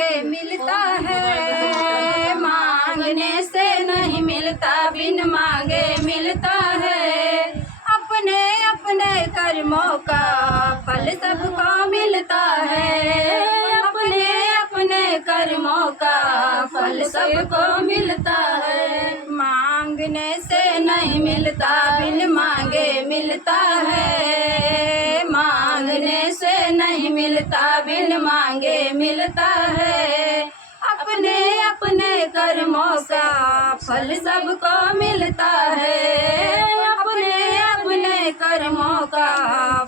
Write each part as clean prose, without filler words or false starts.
मांगे मिलता है, मांगने से नहीं मिलता, बिन मांगे मिलता है। अपने अपने कर्मों का फल सबको मिलता है, अपने अपने कर्मों का फल सबको मिलता है। मांगने से नहीं मिलता, बिन मांगे मिलता है, मांगने से नहीं मिलता, बिन मांगे मिलता है। अपने अपने कर्मों का फल सबको मिलता है, अपने अपने कर्मों का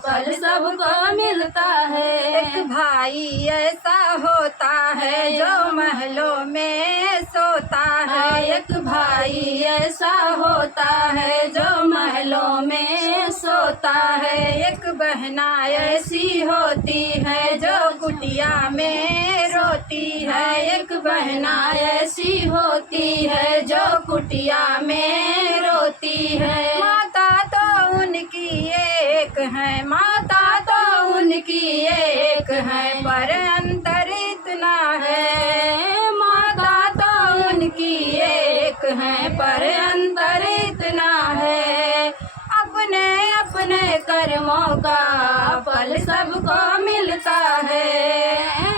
फल सबको मिलता है। एक भाई ऐसा होता है जो महलों में सोता है, एक भाई ऐसा होता है जो महलों में सोता है। एक बहना ऐसी होती है जो कुटिया में रोती है, एक बहना ऐसी होती है जो कुटिया में रोती है। माता तो उनकी एक है, माता तो उनकी एक है, पर अंतर इतना है। माता तो उनकी एक है, पर अंतर इतना है। अपने अपने कर्मों का फल सबको मिलता है,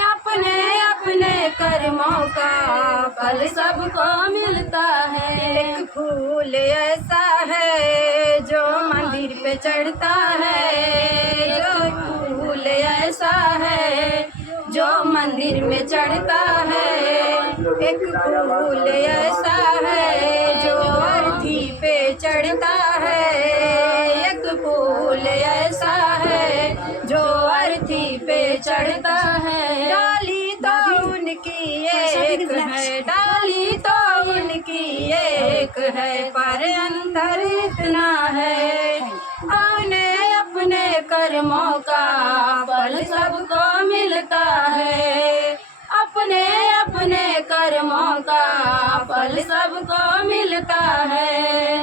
अपने अपने कर्मों का फल सबको मिलता है। एक फूल ऐसा है जो मंदिर पे चढ़ता है, जो फूल ऐसा है जो मंदिर में चढ़ता है। एक फूल ऐसा है जो अर्थी पे चढ़ता है, एक फूल ऐसा है जो अर्थी पे चढ़ता है। डाली तो उनकी एक है, डाली तो उनकी एक है, पर अंतर इतना है। अपने अपने कर्मों का फल सबको मिलता है, अपने अपने कर्मों का फल सबको मिलता है।